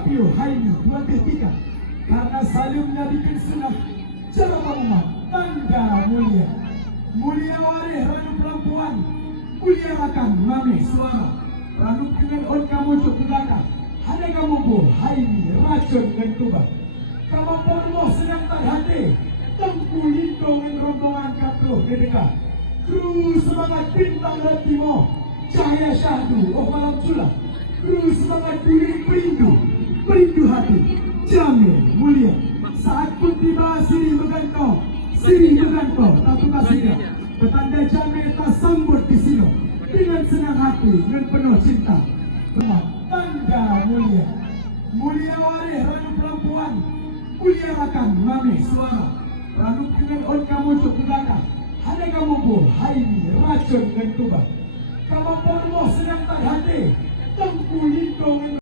Papio Haini 2-3 karena salimnya bikin sunah jawab umat tanda mulia. Mulia warih ranu perempuan, mulia akan mame suara. Ranu dengan on kamu cukup hanya kamu bu Haini racun dan tubah. Kamu pormo sedang tak hati, tempuh lindungan rombongan kapluh dekat. Kru semangat bintang Latimo, cahaya syahdu, oh malam sulam. Kru semangat diri perindu hati, Jamil mulia. Saat pun tiba siri bergantung, tapi masih petanda Jamil tak sambut di sini dengan senang hati dan penuh cinta. Tanda mulia, mulia warih ranu perempuan, mulia akan mame suara. Ranu dengan on kamu cukup hanya kamu bu Haini racun dan tubah. Kamu pormo sedang tak hati, tempuh lindungan